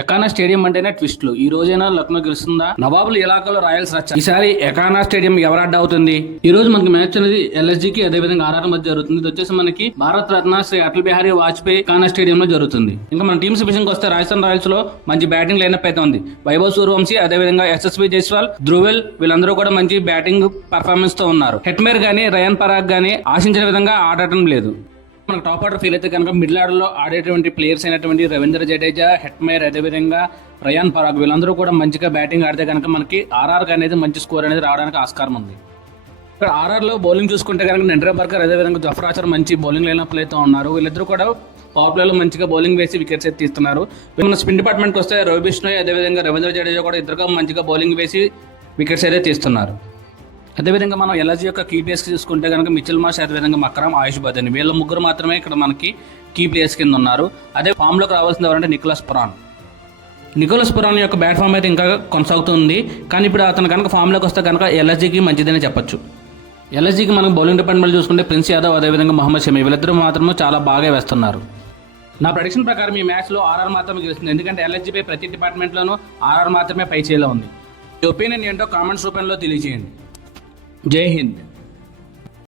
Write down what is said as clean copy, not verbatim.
Ekana stadium అంటేనే ట్విస్ట్లు. ఈ రోజైనా లక్నో గెలుస్తుందా? నవాబులు ఇలాకాలో రాయల్స్ రచ్చ. ఈసారి ఎకానా స్టేడియం ఎవరు అడ్డ అవుతుంది? ఈ రోజు మనకి మ్యాచ్ అనేది ఎల్ఎస్జీకి అదేవిధంగా ఆర్ఆర్ మధ్య జరుగుతుంది. ఇది వచ్చేసి మనకి భారత రత్న శ్రీ అటల్ బిహారీ వాజ్పేయి ఎకానా స్టేడియం లో జరుగుతుంది. ఇంకా మన టీమ్స్ విషయానికి వస్తే రాజస్థాన్ రాయల్స్ లో మంచి బ్యాటింగ్ లైనప్ అయితే ఉంది. వైభవ్ సూర్యవంశీ అదేవిధంగా ఎస్ఎస్వి జైస్వాల్, ధ్రువెల్ వీళ్ళందరూ కూడా మంచి బ్యాటింగ్ పర్ఫార్మెన్స్ తో ఉన్నారు. హెట్మేర్ గానీ రయాన్ పరాగ్ గానీ ఆశించిన విధంగా ఆడటం లేదు. మనకు టాప్ ఆర్డర్ ఫీల్ అయితే కనుక మిడిల్ ఆర్డర్ లో ఆడేటువంటి ప్లేయర్స్ అయినటువంటి రవీంద్ర జడేజా, హెట్మేర్ అదేవిధంగా రయాన్ పరాగ్ వీళ్ళందరూ కూడా మంచిగా బ్యాటింగ్ ఆడితే కనుక మనకి ఆర్ఆర్ అనేది మంచి స్కోర్ అనేది రావడానికి ఆస్కారం ఉంది. ఇక్కడ ఆర్ఆర్ లో బౌలింగ్ చూసుకుంటే కనుక నెండ్రే బర్కర్ అదేవిధంగా జఫ్రాచర్ మంచి బౌలింగ్ లైనప్ అయితే ఉన్నారు. వీళ్ళిద్దరూ కూడా పవర్ ప్లే లో మంచిగా బౌలింగ్ వేసి వికెట్స్ అయితే తీస్తున్నారు. మన స్పిన్ డిపార్ట్మెంట్కి వస్తే రవి బిష్ణోయ్ అదేవిధంగా రవీంద్ర జడేజా కూడా ఇద్దరుగా మంచిగా బౌలింగ్ వేసి వికెట్స్ అయితే తీస్తున్నారు. అదేవిధంగా మనం ఎల్ఎస్జీ యొక్క కీ ప్లేయర్స్ చూసుకుంటే కనుక మిచెల్ మార్ష్ అదేవిధంగా మక్రమ్, ఆయుష్ బదన్ వీళ్ళ ముగ్గురు మాత్రమే ఇక్కడ మనకి కీ ప్లేయర్స్ కింద ఉన్నారు. అదే ఫామ్ లోకి రావాల్సింది ఎవరంటే నికోలస్ పురాన్ యొక్క బ్యాట్ ఫామ్ అయితే ఇంకా కొనసాగుతుంది. కానీ ఇప్పుడు అతను కనుక ఫామ్లోకి వస్తే కనుక ఎల్ఎస్జీకి మంచిదనే చెప్పొచ్చు. ఎల్ఎస్జీకి మనకు బౌలింగ్ డిపార్ట్మెంట్ చూసుకుంటే ప్రిన్స్ యాదవ్ అదేవిధంగా మహమ్మద్ షమి వీళ్ళిద్దరూ మాత్రమే చాలా బాగా వేస్తున్నారు. నా ప్రెడిక్షన్ ప్రకారం ఈ మ్యాచ్లో ఆర్ఆర్ మాత్రమే గెలుస్తుంది. ఎందుకంటే ఎల్ఎస్జీపై ప్రతి డిపార్ట్మెంట్లోనూ ఆర్ఆర్ మాత్రమే పై చేలో ఉంది. మీ ఒపీనియన్ ఏంటో కామెంట్స్ రూపంలో తెలియజేయండి. జై హింద్.